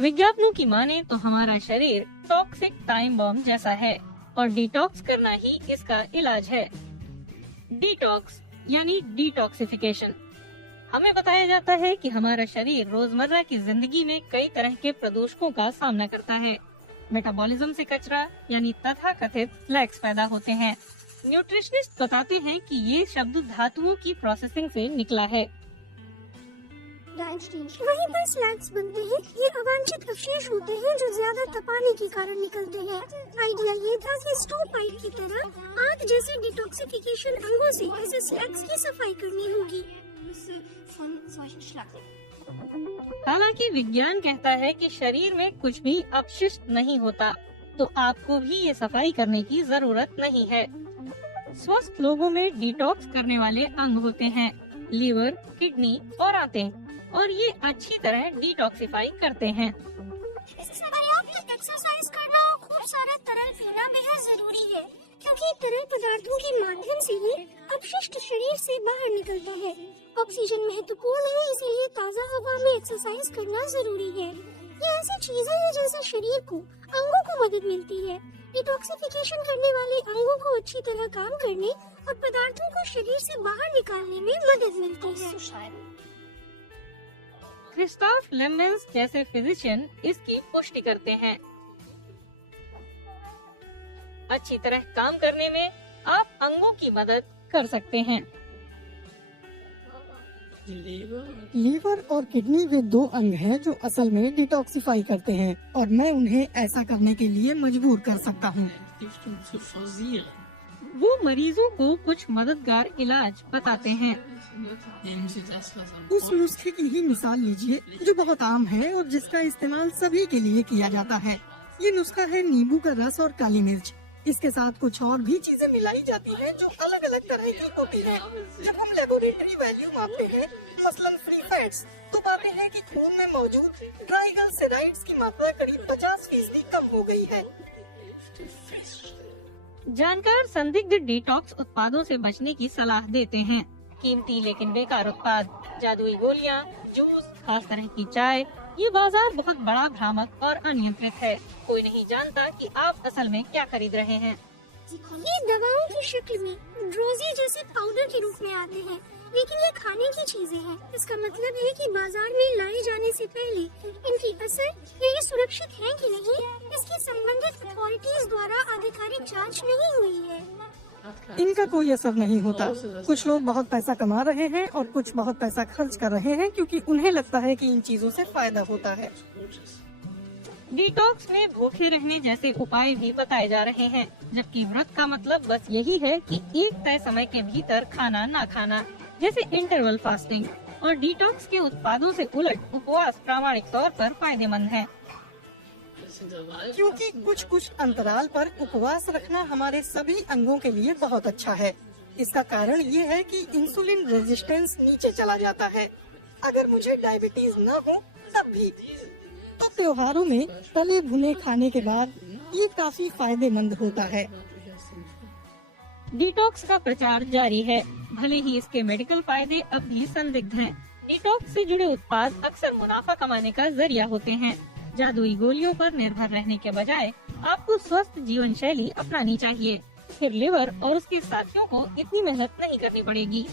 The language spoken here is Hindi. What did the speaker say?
विज्ञापनों की माने तो हमारा शरीर टॉक्सिक टाइम बॉम्ब जैसा है और डिटॉक्स करना ही इसका इलाज है। डिटॉक्स यानी डिटॉक्सिफिकेशन। हमें बताया जाता है कि हमारा शरीर रोजमर्रा की जिंदगी में कई तरह के प्रदूषकों का सामना करता है। मेटाबॉलिज्म से कचरा यानी तथाकथित स्लैग्स पैदा होते हैं। न्यूट्रिशनिस्ट बताते हैं कि ये शब्द धातुओं की प्रोसेसिंग से निकला है। वहीं पर स्लैग्स बनते हैं। ये अवांछित अवशेष होते हैं जो ज्यादा तपाने के कारण निकलते हैं। आइडिया ये था कि स्टोव पाइप की तरह आग जैसे डिटॉक्सिफिकेशन अंगों से ऐसे स्लैग्स की सफाई करनी होगी। हालांकि विज्ञान कहता है कि शरीर में कुछ भी अपशिष्ट नहीं होता, तो आपको भी ये सफाई करने की जरूरत नहीं है। स्वस्थ लोगों में डिटॉक्स करने वाले अंग होते हैं लीवर, किडनी और आंतें, और ये अच्छी तरह डिटॉक्सिफाई करते हैं। एक्सरसाइज करना और खूब सारा तरल पीना बेहद जरूरी है, क्योंकि तरल पदार्थों के माध्यम से ही अपशिष्ट शरीर से बाहर निकलता है। ऑक्सीजन महत्वपूर्ण है, इसीलिए ताज़ा हवा में एक्सरसाइज करना जरूरी है। ये ऐसी चीजें हैं जिनसे शरीर को, अंगों को मदद मिलती है। डिटॉक्सिफिकेशन करने वाले अंगों को अच्छी तरह काम करने और पदार्थों को शरीर से बाहर निकालने में मदद मिलती है। क्रिस्टोफ लेमन्स जैसे फिजिशियन इसकी पुष्टि करते हैं। अच्छी तरह काम करने में आप अंगों की मदद कर सकते हैं। लीवर और किडनी वे दो अंग हैं जो असल में डिटॉक्सिफाई करते हैं, और मैं उन्हें ऐसा करने के लिए मजबूर कर सकता हूँ। वो मरीजों को कुछ मददगार इलाज बताते हैं। उस नुस्खे की ही मिसाल लीजिए जो बहुत आम है और जिसका इस्तेमाल सभी के लिए किया जाता है। ये नुस्खा है नींबू का रस और काली मिर्च। इसके साथ कुछ और भी चीजें मिलाई जाती हैं जो अलग अलग तरह की होती हैं। जब हम लेबोरेटरी वैल्यू मापते हैं, मसलन फ्री फैट्स, तो पाते हैं कि खून में मौजूद ट्राइग्लिसराइड्स की मात्रा करीब 50% कम हो गई है। जानकार संदिग्ध डिटॉक्स उत्पादों से बचने की सलाह देते हैं। कीमती लेकिन बेकार उत्पाद, जादुई गोलियां, जूस, खास तरह की चाय, ये बाजार बहुत बड़ा, भ्रामक और अनियंत्रित है। कोई नहीं जानता कि आप असल में क्या खरीद रहे हैं। ये दवाओं की शक्ल में ड्रोजी जैसे पाउडर के रूप में आते हैं, लेकिन ये खाने की चीजें हैं। इसका मतलब है कि बाजार में लाए जाने से पहले इनकी असर या ये सुरक्षित है कि नहीं, इसकी संबंधित अथॉरिटीज द्वारा आधिकारिक जांच नहीं हुई है। इनका कोई असर नहीं होता। कुछ लोग बहुत पैसा कमा रहे हैं और कुछ बहुत पैसा खर्च कर रहे हैं क्योंकि उन्हें लगता है कि इन चीजों से फायदा होता है। डिटॉक्स में भूखे रहने जैसे उपाय भी बताए जा रहे हैं, जबकि व्रत का मतलब बस यही है कि एक तय समय के भीतर खाना ना खाना, जैसे इंटरवल फास्टिंग। और डिटॉक्स के उत्पादों से उलट उपवास प्रामाणिक तौर पर फायदेमंद है, क्योंकि कुछ कुछ अंतराल पर उपवास रखना हमारे सभी अंगों के लिए बहुत अच्छा है। इसका कारण ये है कि इंसुलिन रेजिस्टेंस नीचे चला जाता है। अगर मुझे डायबिटीज न हो तब भी, तो त्योहारों में तले भुने खाने के बाद ये काफी फायदेमंद होता है। डिटॉक्स का प्रचार जारी है, भले ही इसके मेडिकल फायदे अब भी संदिग्ध हैं। डिटॉक्स से जुड़े उत्पाद अक्सर मुनाफा कमाने का जरिया होते हैं। जादुई गोलियों पर निर्भर रहने के बजाय आपको स्वस्थ जीवन शैली अपनानी चाहिए। फिर लिवर और उसके साथियों को इतनी मेहनत नहीं करनी पड़ेगी।